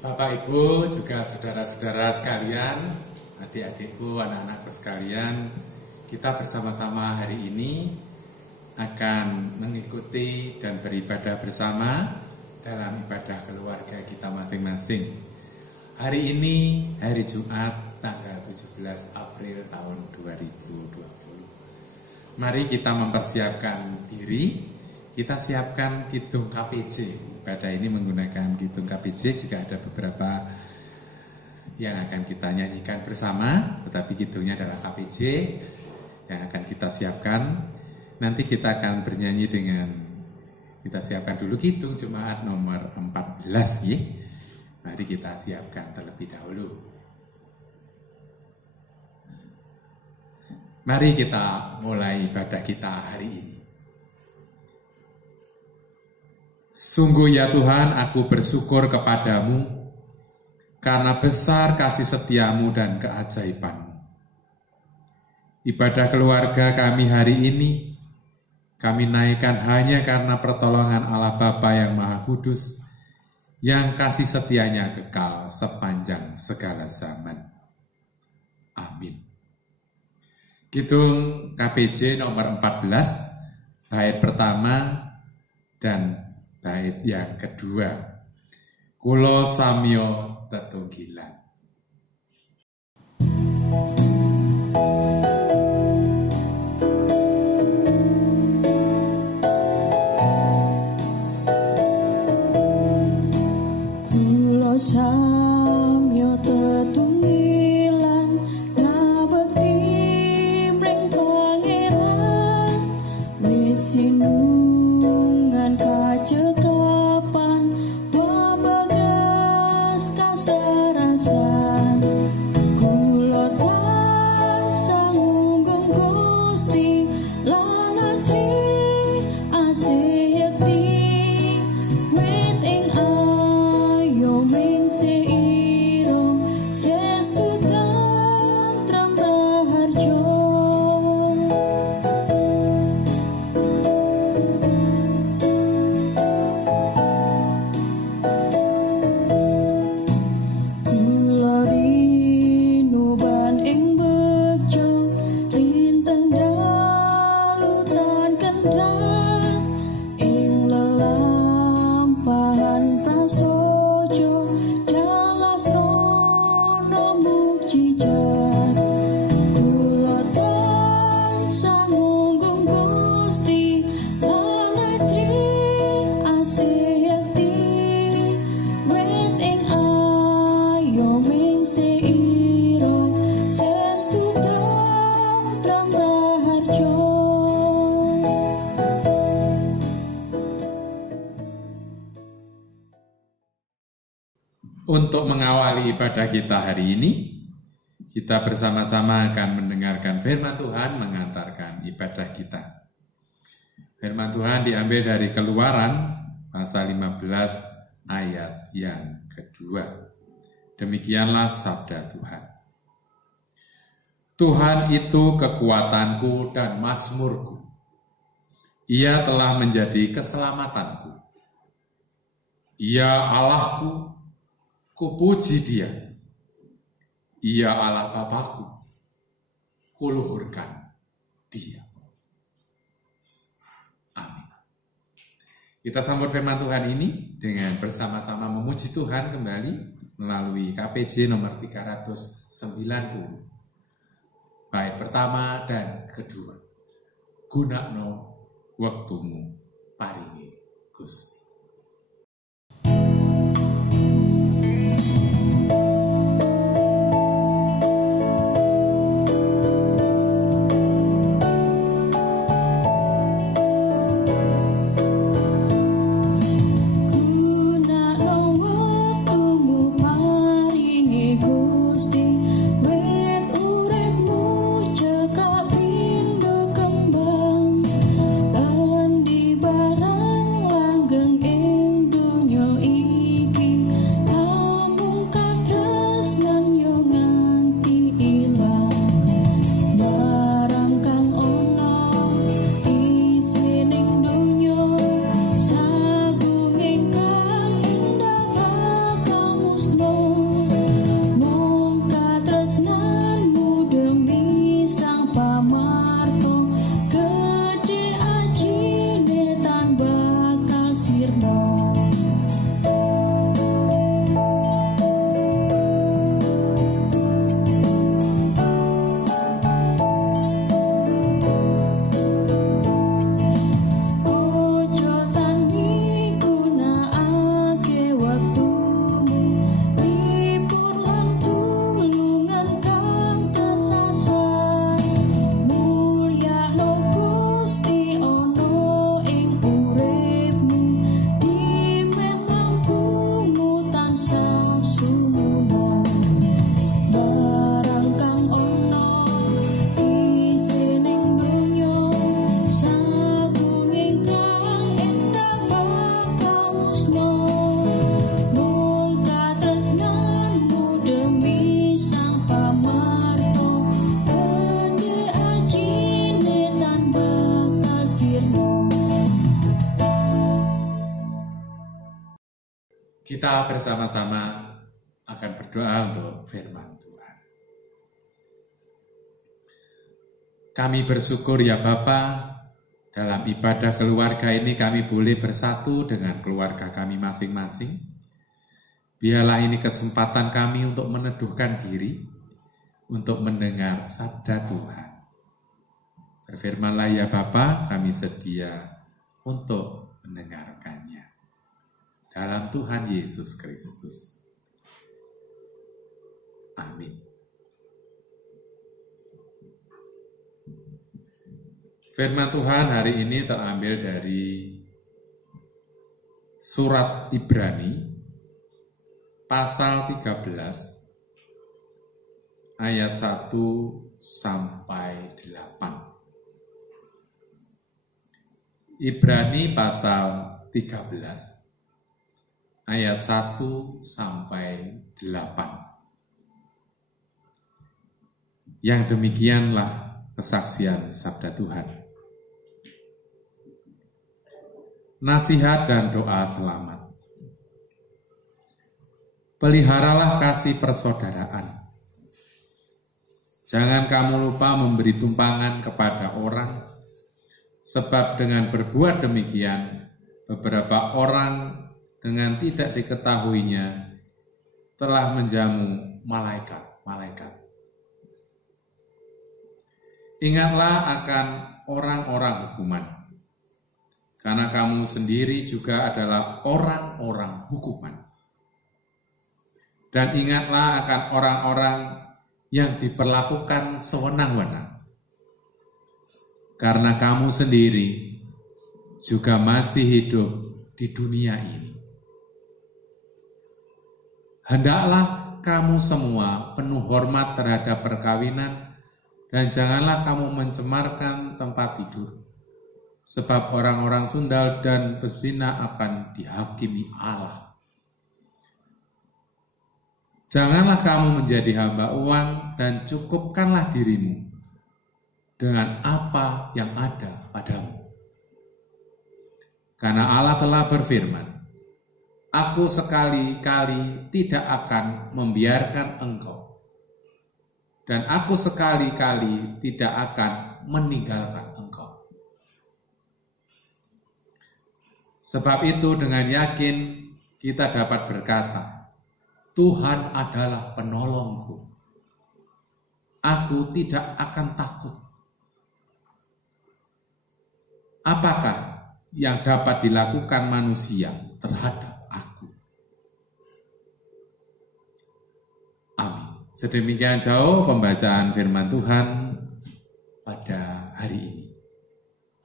Bapak Ibu, juga saudara-saudara sekalian, adik-adikku, anak-anakku sekalian, kita bersama-sama hari ini akan mengikuti dan beribadah bersama dalam ibadah keluarga kita masing-masing. Hari ini hari Jumat tanggal 17 April tahun 2020. Mari kita mempersiapkan diri, kita siapkan kidung KPJ. Ibadah ini menggunakan kidung KPJ, juga ada beberapa yang akan kita nyanyikan bersama, tetapi kidungnya adalah KPJ yang akan kita siapkan. Nanti kita akan bernyanyi dengan, kita siapkan dulu kidung jemaat nomor 14 ya. Mari kita siapkan terlebih dahulu. Mari kita mulai ibadah kita hari ini. Sungguh ya Tuhan, aku bersyukur kepadamu karena besar kasih setiamu dan keajaibanmu. Ibadah keluarga kami hari ini, kami naikkan hanya karena pertolongan Allah Bapa yang Maha Kudus, yang kasih setianya kekal sepanjang segala zaman. Amin. Kidung KPJ nomor 14, bait pertama dan bait yang kedua. Kulo samyo tetunggilan. Kulo samyo tetunggilan ngabekti mring pangeran wit sinungan kacekapan wabagas kasarasan kulo tansah ngunggung Gusti lan atri asihti wit ing ayo ming seiro sestu tantrem raharjo. Untuk mengawali ibadah kita hari ini, kita bersama-sama akan mendengarkan firman Tuhan mengantarkan ibadah kita. Firman Tuhan diambil dari Keluaran pasal 15 ayat yang kedua. Demikianlah sabda Tuhan. Tuhan itu kekuatanku dan mazmurku. Ia telah menjadi keselamatanku. Ia Allahku, kupuji dia. Ia Allah Bapakku, kuluhurkan dia. Amin. Kita sambut firman Tuhan ini dengan bersama-sama memuji Tuhan kembali melalui KPJ nomor 390. Bait pertama dan kedua. Gunakno wektumu paringi Gusti. Di barang langgeng kita bersama-sama akan berdoa untuk firman Tuhan. Kami bersyukur ya Bapa, dalam ibadah keluarga ini kami boleh bersatu dengan keluarga kami masing-masing. Biarlah ini kesempatan kami untuk meneduhkan diri, untuk mendengar sabda Tuhan. Berfirmanlah ya Bapa, kami sedia untuk mendengarkannya. Dalam Tuhan Yesus Kristus. Amin. Firman Tuhan hari ini terambil dari surat Ibrani pasal 13 ayat 1 sampai 8. Ibrani pasal 13 ayat 1 sampai 8. Yang demikianlah kesaksian sabda Tuhan. Nasihat dan doa selamat. Peliharalah kasih persaudaraan. Jangan kamu lupa memberi tumpangan kepada orang, sebab dengan berbuat demikian, beberapa orang dengan tidak diketahuinya telah menjamu malaikat-malaikat. Ingatlah akan orang-orang hukuman, karena kamu sendiri juga adalah orang-orang hukuman. Dan ingatlah akan orang-orang yang diperlakukan sewenang-wenang, karena kamu sendiri juga masih hidup di dunia ini. Hendaklah kamu semua penuh hormat terhadap perkawinan, dan janganlah kamu mencemarkan tempat tidur, sebab orang-orang sundal dan pezina akan dihakimi Allah. Janganlah kamu menjadi hamba uang, dan cukupkanlah dirimu dengan apa yang ada padamu. Karena Allah telah berfirman, Aku sekali-kali tidak akan membiarkan engkau, dan aku sekali-kali tidak akan meninggalkan engkau. Sebab itu dengan yakin kita dapat berkata, Tuhan adalah penolongku. Aku tidak akan takut. Apakah yang dapat dilakukan manusia terhadap aku? Amin. Sedemikian jauh pembacaan firman Tuhan pada hari ini.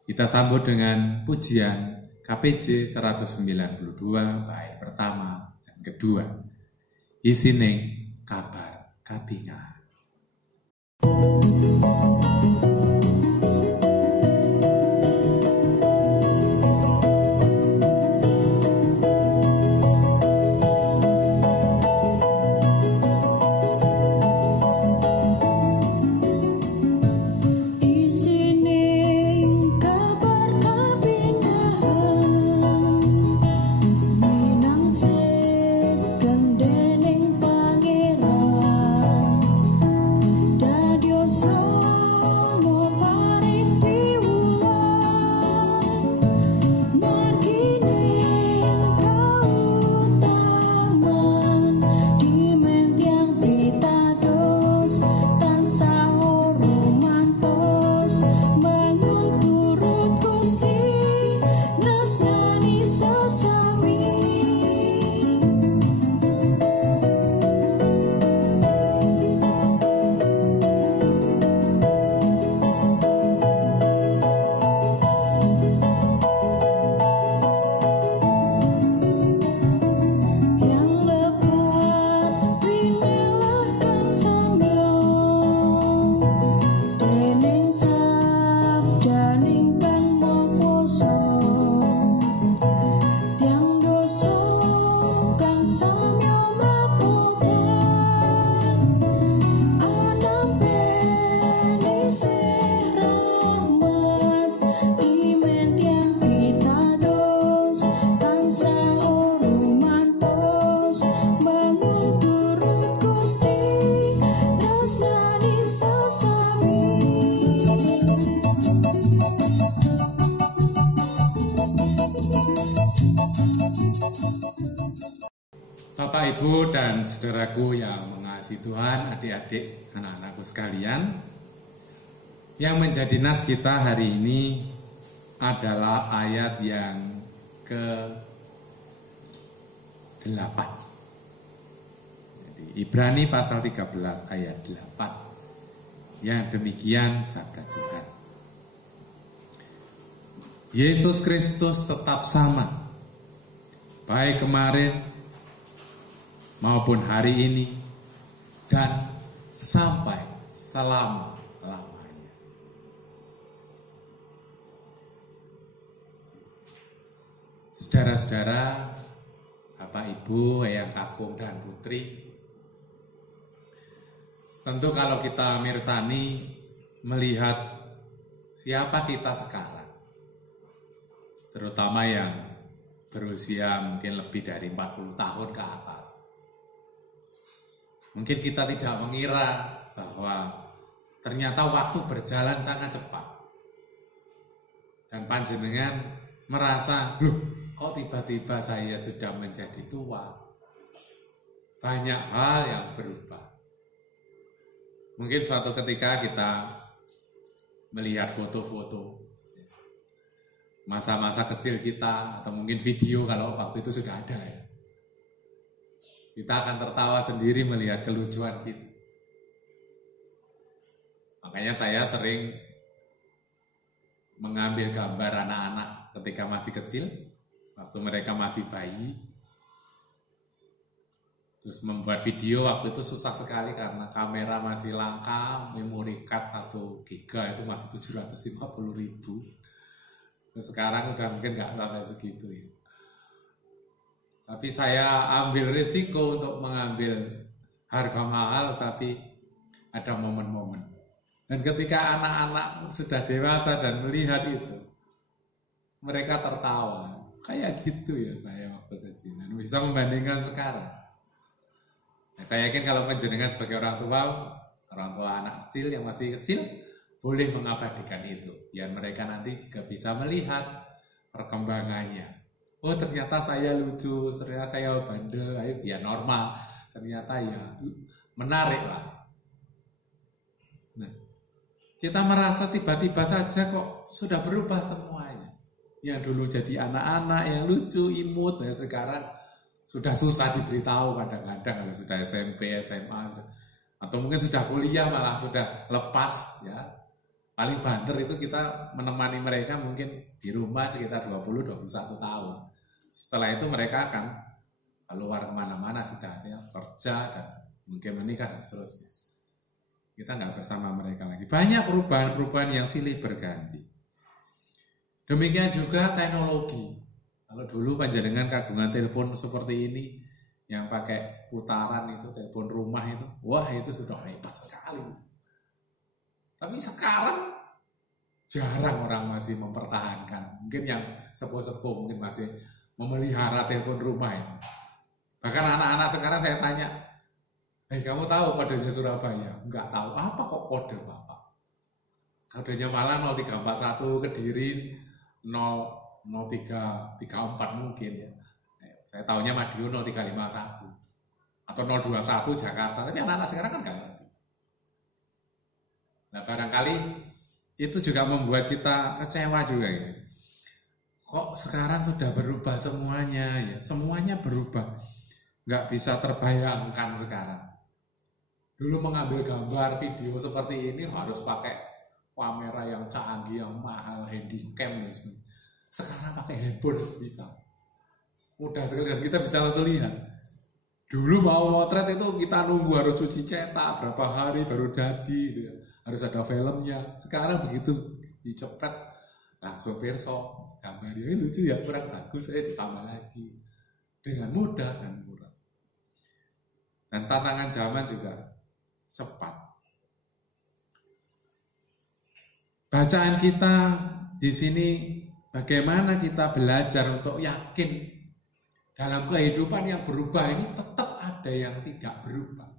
Kita sambut dengan pujian KPJ 192 bait pertama dan kedua. Isining kabar kabingan. Bapak, Ibu, dan saudaraku yang mengasihi Tuhan, adik-adik, anak-anakku sekalian, yang menjadi nas kita hari ini adalah ayat yang ke-8. Jadi, Ibrani pasal 13 ayat 8. Yang demikian sabda Tuhan. Yesus Kristus tetap sama, baik kemarin maupun hari ini dan sampai selama-lamanya. Saudara-saudara, Bapak, Ibu, Eyang Kakung dan Putri, tentu kalau kita mirsani melihat siapa kita sekarang, terutama yang berusia mungkin lebih dari 40 tahun ke atas, mungkin kita tidak mengira bahwa ternyata waktu berjalan sangat cepat. Dan panjenengan merasa, loh, kok tiba-tiba saya sudah menjadi tua? Banyak hal yang berubah. Mungkin suatu ketika kita melihat foto-foto masa-masa kecil kita, atau mungkin video kalau waktu itu sudah ada ya. Kita akan tertawa sendiri melihat kelucuan kita. Makanya saya sering mengambil gambar anak-anak ketika masih kecil, waktu mereka masih bayi. Terus membuat video waktu itu susah sekali karena kamera masih langka, memori card 1 GB itu masih 750.000. Terus sekarang udah mungkin nggak sampai segitu ya. Tapi saya ambil risiko untuk mengambil harga mahal, tapi ada momen-momen. Dan ketika anak-anak sudah dewasa dan melihat itu, mereka tertawa. Kayak gitu ya saya waktu kecil. Dan bisa membandingkan sekarang. Nah, saya yakin kalau panjenengan sebagai orang tua anak kecil yang masih kecil, boleh mengabadikan itu. Biar mereka nanti juga bisa melihat perkembangannya. Oh, ternyata saya lucu, ternyata saya bandel, ayo biar normal. Ternyata ya menarik lah. Nah, kita merasa tiba-tiba saja kok sudah berubah semuanya. Yang dulu jadi anak-anak yang lucu, imut, nah sekarang sudah susah diberitahu kadang-kadang kalau sudah SMP, SMA, atau mungkin sudah kuliah malah sudah lepas ya. Paling banter itu kita menemani mereka mungkin di rumah sekitar 20-21 tahun. Setelah itu mereka akan keluar kemana-mana, sudah ya, kerja dan mungkin menikah dan seterusnya. Kita nggak bersama mereka lagi. Banyak perubahan-perubahan yang silih berganti. Demikian juga teknologi. Kalau dulu panjenengan kagungan telepon seperti ini, yang pakai putaran itu, telepon rumah itu, wah itu sudah hebat sekali. Tapi sekarang jarang orang masih mempertahankan. Mungkin yang sepuh-sepuh mungkin masih memelihara telepon rumah itu. Bahkan anak-anak sekarang saya tanya, kamu tahu kodenya Surabaya? Enggak tahu. Apa kok kode Bapak? Kodenya malah 0341 Kediri, 0334 mungkin ya. Saya tahunya Madiun 0351 atau 021 Jakarta. Tapi anak-anak sekarang kan enggak ngerti. Nah, barangkali itu juga membuat kita kecewa juga ya. Kok sekarang sudah berubah semuanya ya? Semuanya berubah. Nggak bisa terbayangkan sekarang. Dulu mengambil gambar, video seperti ini harus pakai kamera yang canggih, yang mahal, handycam ya. Sekarang pakai handphone bisa. Mudah sekali dan kita bisa langsung lihat. Dulu mau motret itu kita nunggu harus cuci cetak berapa hari baru jadi gitu ya. Harus ada filmnya. Sekarang begitu dicepet langsung pirsa gambarnya lucu ya, kurang bagus, saya ditambah lagi dengan mudah dan murah. Dan tantangan zaman juga cepat. Bacaan kita di sini bagaimana kita belajar untuk yakin dalam kehidupan yang berubah ini tetap ada yang tidak berubah.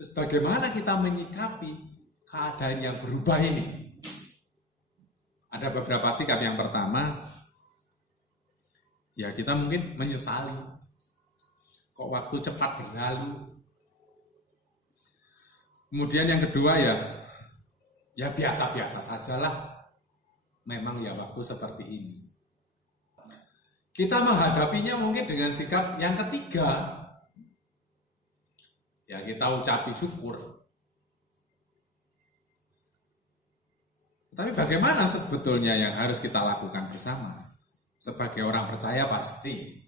Terus bagaimana kita menyikapi keadaan yang berubah ini? Ada beberapa sikap. Yang pertama, ya kita mungkin menyesali. Kok waktu cepat berlalu? Kemudian yang kedua ya biasa-biasa sajalah. Memang ya waktu seperti ini. Kita menghadapinya mungkin dengan sikap yang ketiga. Ya kita ucapi syukur. Tapi bagaimana sebetulnya yang harus kita lakukan bersama? Sebagai orang percaya pasti.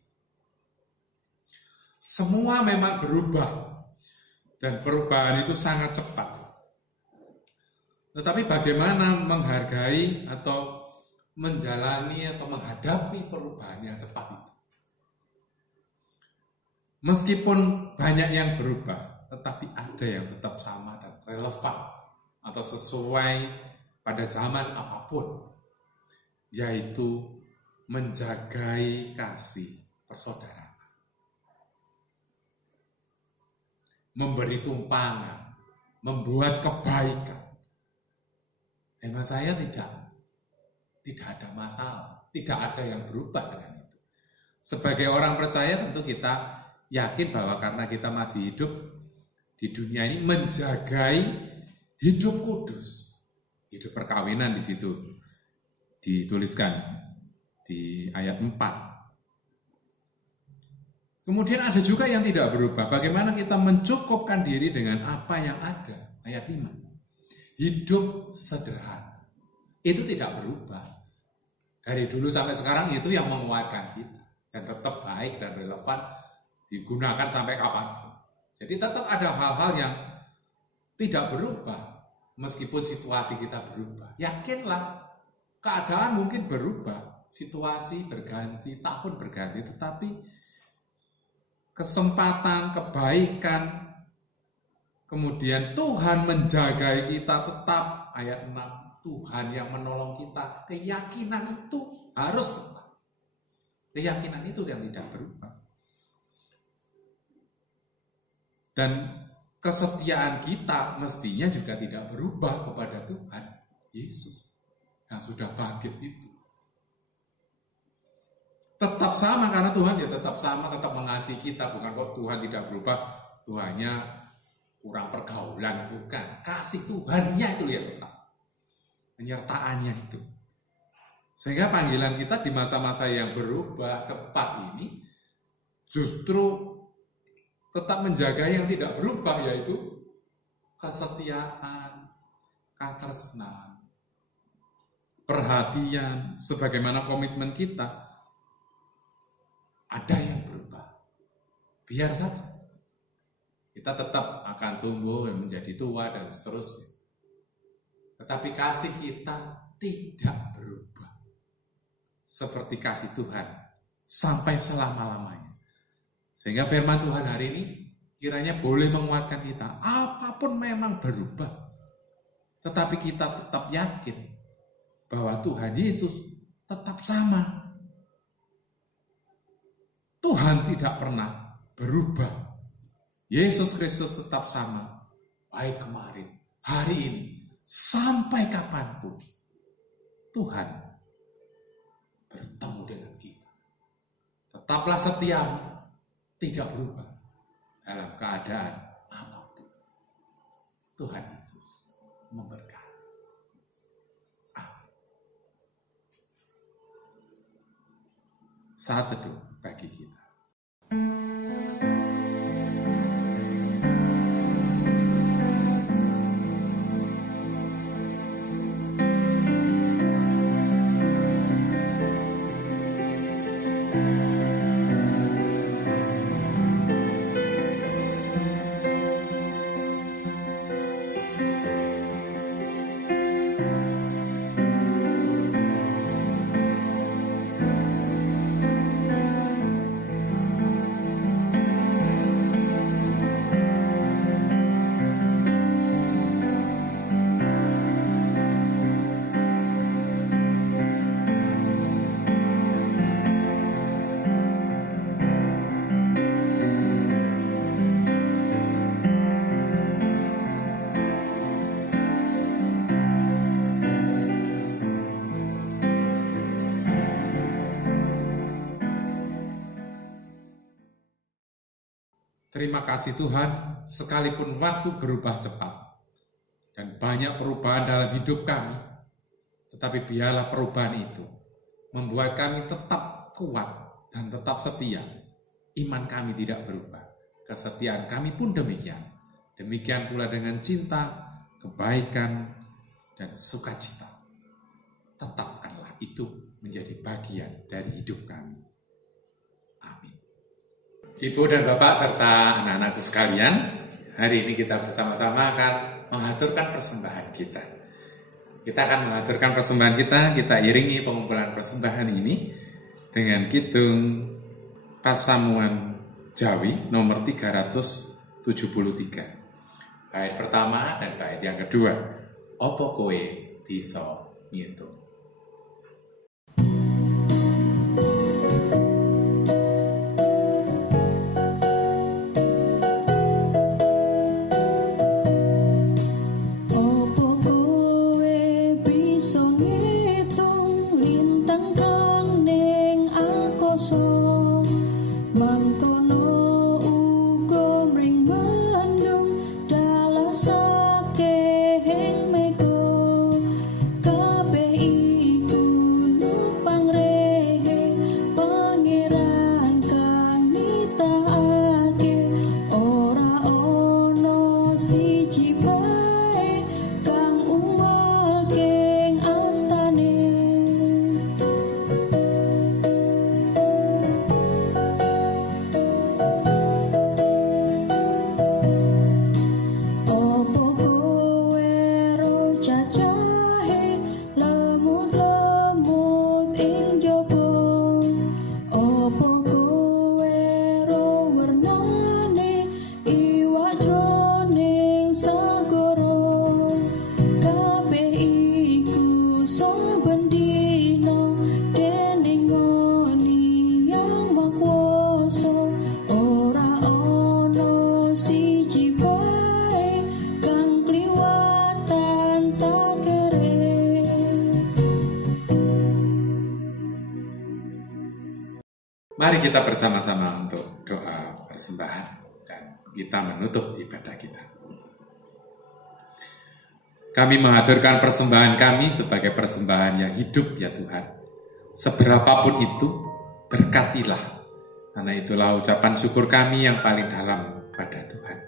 Semua memang berubah. Dan perubahan itu sangat cepat. Tetapi bagaimana menghargai atau menjalani atau menghadapi perubahan yang cepat itu? Meskipun banyak yang berubah, tetapi ada yang tetap sama dan relevan atau sesuai pada zaman apapun, yaitu menjagai kasih persaudaraan. Memberi tumpangan, membuat kebaikan. Hemat saya tidak ada masalah, tidak ada yang berubah dengan itu. Sebagai orang percaya tentu kita yakin bahwa karena kita masih hidup di dunia ini menjagai hidup kudus. Hidup perkawinan di situ dituliskan di ayat 4. Kemudian ada juga yang tidak berubah. Bagaimana kita mencukupkan diri dengan apa yang ada? Ayat 5. Hidup sederhana. Itu tidak berubah. Dari dulu sampai sekarang itu yang menguatkan kita. Dan tetap baik dan relevan. Digunakan sampai kapanpun. Jadi tetap ada hal-hal yang tidak berubah. Meskipun situasi kita berubah. Yakinlah. Keadaan mungkin berubah. Situasi berganti. Tahun berganti. Tetapi kesempatan, kebaikan, kemudian Tuhan menjaga kita tetap, ayat 6, Tuhan yang menolong kita, keyakinan itu harus tetap. Keyakinan itu yang tidak berubah. Dan kesetiaan kita mestinya juga tidak berubah kepada Tuhan Yesus yang sudah bangkit itu. Tetap sama karena Tuhan ya tetap sama, tetap mengasihi kita. Bukan kok Tuhan tidak berubah, Tuhannya kurang pergaulan, bukan. Kasih Tuhannya itu ya tetap. Penyertaannya itu. Sehingga panggilan kita di masa-masa yang berubah cepat ini justru tetap menjaga yang tidak berubah, yaitu kesetiaan, katresnan, perhatian, sebagaimana komitmen kita. Ada yang berubah. Biar saja. Kita tetap akan tumbuh dan menjadi tua dan seterusnya. Tetapi kasih kita tidak berubah. Seperti kasih Tuhan sampai selama-lamanya. Sehingga firman Tuhan hari ini kiranya boleh menguatkan kita. Apapun memang berubah. Tetapi kita tetap yakin bahwa Tuhan Yesus tetap sama. Tuhan tidak pernah berubah. Yesus Kristus tetap sama. Baik kemarin, hari ini, sampai kapanpun. Tuhan bertemu dengan kita. Tetaplah setiamu, tidak berubah dalam keadaan apapun. Tuhan Yesus memberkati. Amin. Saat teduh bagi kita. Terima kasih Tuhan, sekalipun waktu berubah cepat dan banyak perubahan dalam hidup kami, tetapi biarlah perubahan itu membuat kami tetap kuat dan tetap setia. Iman kami tidak berubah, kesetiaan kami pun demikian. Demikian pula dengan cinta, kebaikan, dan sukacita. Tetapkanlah itu menjadi bagian dari hidup kami. Amin. Ibu dan Bapak serta anak-anakku sekalian, hari ini kita bersama-sama akan mengaturkan persembahan kita. Kita akan mengaturkan persembahan kita iringi pengumpulan persembahan ini dengan kidung Pasamuan Jawi nomor 373. Bait pertama dan bait yang kedua. Opo kowe bisa ngitung. Mari kita bersama-sama untuk doa persembahan dan kita menutup ibadah kita. Kami mengaturkan persembahan kami sebagai persembahan yang hidup ya Tuhan. Seberapapun itu, berkatilah. Karena itulah ucapan syukur kami yang paling dalam pada Tuhan.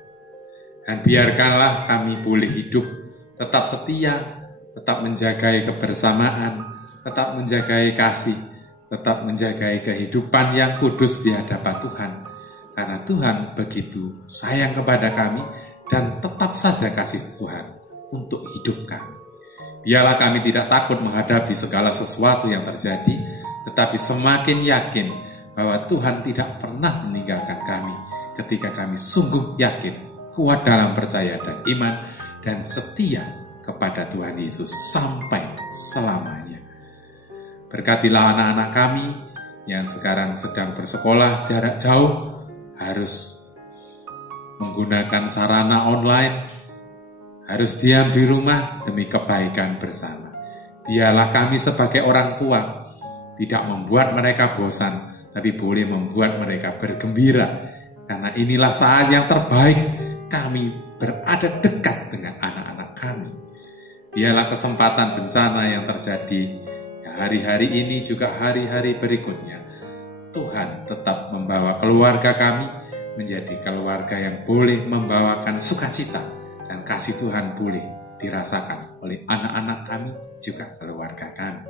Dan biarkanlah kami boleh hidup, tetap setia, tetap menjaga kebersamaan, tetap menjaga kasih, tetap menjaga kehidupan yang kudus di hadapan Tuhan. Karena Tuhan begitu sayang kepada kami dan tetap saja kasih Tuhan untuk hidup kami. Biarlah kami tidak takut menghadapi segala sesuatu yang terjadi, tetapi semakin yakin bahwa Tuhan tidak pernah meninggalkan kami ketika kami sungguh yakin, kuat dalam percaya dan iman, dan setia kepada Tuhan Yesus sampai selamanya. Berkatilah anak-anak kami yang sekarang sedang bersekolah jarak jauh, harus menggunakan sarana online, harus diam di rumah demi kebaikan bersama. Biarlah kami sebagai orang tua tidak membuat mereka bosan, tapi boleh membuat mereka bergembira. Karena inilah saat yang terbaik kami berada dekat dengan anak-anak kami. Biarlah kesempatan bencana yang terjadi hari-hari ini juga hari-hari berikutnya, Tuhan tetap membawa keluarga kami menjadi keluarga yang boleh membawakan sukacita dan kasih Tuhan boleh dirasakan oleh anak-anak kami juga keluarga kami.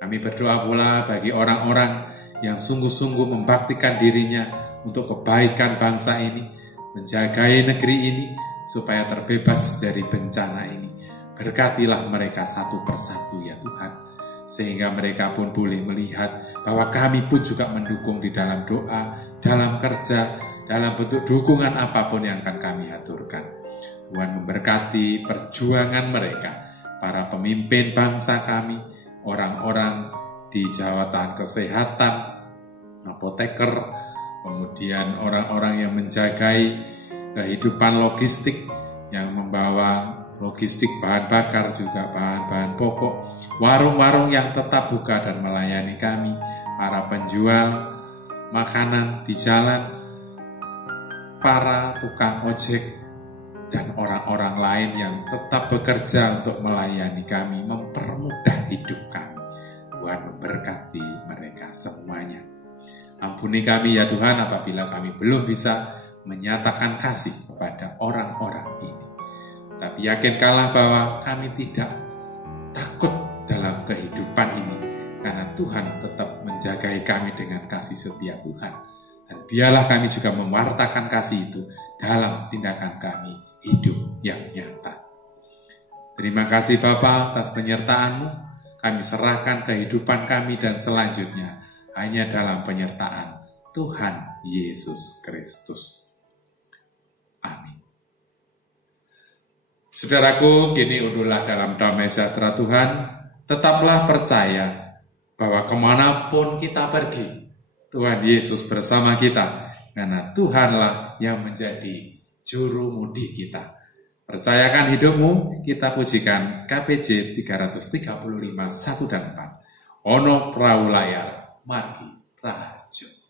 Kami berdoa pula bagi orang-orang yang sungguh-sungguh membaktikan dirinya untuk kebaikan bangsa ini, menjagai negeri ini supaya terbebas dari bencana ini. Berkatilah mereka satu persatu ya Tuhan, sehingga mereka pun boleh melihat bahwa kami pun juga mendukung di dalam doa, dalam kerja, dalam bentuk dukungan apapun yang akan kami aturkan. Tuhan memberkati perjuangan mereka, para pemimpin bangsa kami, orang-orang di jawatan kesehatan, apoteker, kemudian orang-orang yang menjagai kehidupan logistik, yang membawa logistik bahan bakar juga bahan-bahan pokok, warung-warung yang tetap buka dan melayani kami, para penjual makanan di jalan, para tukang ojek, dan orang-orang lain yang tetap bekerja untuk melayani kami, mempermudah hidup kami. Tuhan memberkati mereka semuanya. Ampuni kami ya Tuhan apabila kami belum bisa menyatakan kasih kepada orang-orang ini. Tapi yakinkanlah bahwa kami tidak takut dalam kehidupan ini, karena Tuhan tetap menjagai kami dengan kasih setia Tuhan. Dan biarlah kami juga mewartakan kasih itu dalam tindakan kami hidup yang nyata. Terima kasih Bapa atas penyertaan-Mu. Kami serahkan kehidupan kami dan selanjutnya hanya dalam penyertaan Tuhan Yesus Kristus. Amin. Saudaraku, kini unduhlah dalam damai sejahtera Tuhan. Tetaplah percaya bahwa kemanapun kita pergi, Tuhan Yesus bersama kita, karena Tuhanlah yang menjadi juru mudi kita. Percayakan hidupmu, kita pujikan KPJ 335 1 dan 4. Ono prau layar, margi rajo.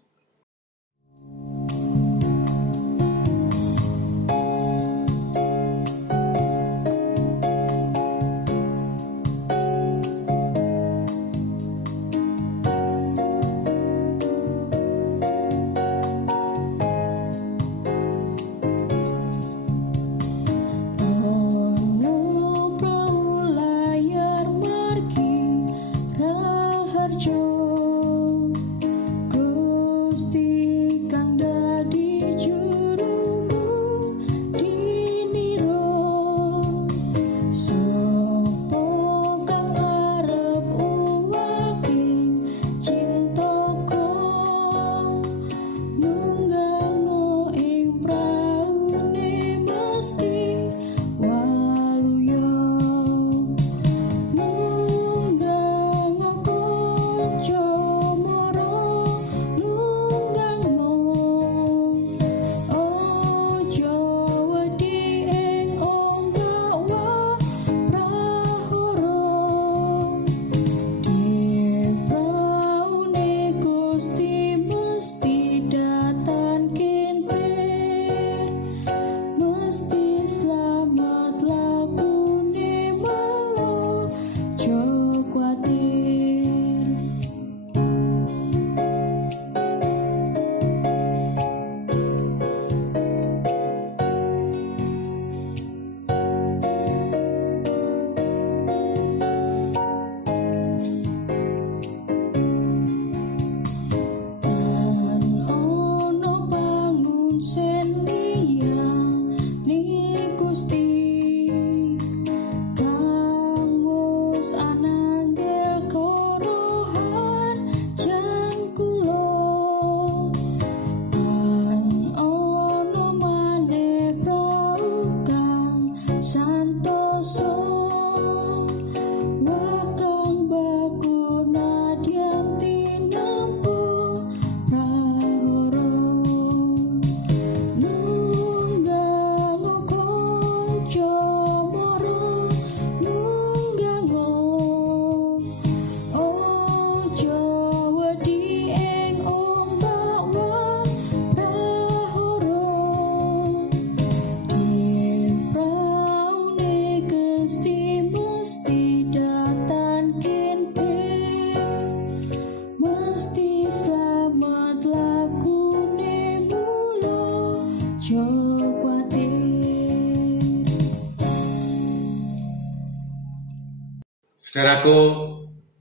Saudaraku,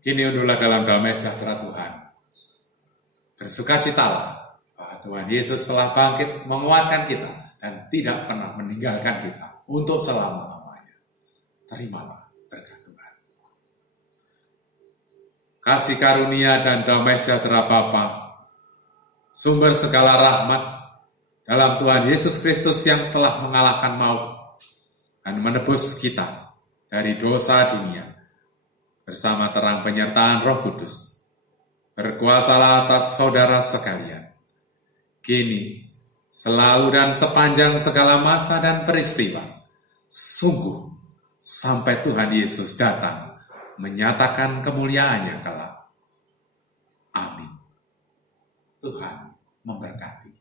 kini unduhlah dalam damai sejahtera Tuhan. Bersukacitalah bahwa Tuhan Yesus telah bangkit menguatkan kita dan tidak pernah meninggalkan kita untuk selama-lamanya. Terimalah berkat Tuhan. Kasih karunia dan damai sejahtera Bapa, sumber segala rahmat dalam Tuhan Yesus Kristus yang telah mengalahkan maut dan menebus kita dari dosa dunia, bersama terang penyertaan Roh Kudus, berkuasalah atas saudara sekalian, kini, selalu dan sepanjang segala masa dan peristiwa, sungguh sampai Tuhan Yesus datang menyatakan kemuliaannya kelak. Amin. Tuhan memberkati.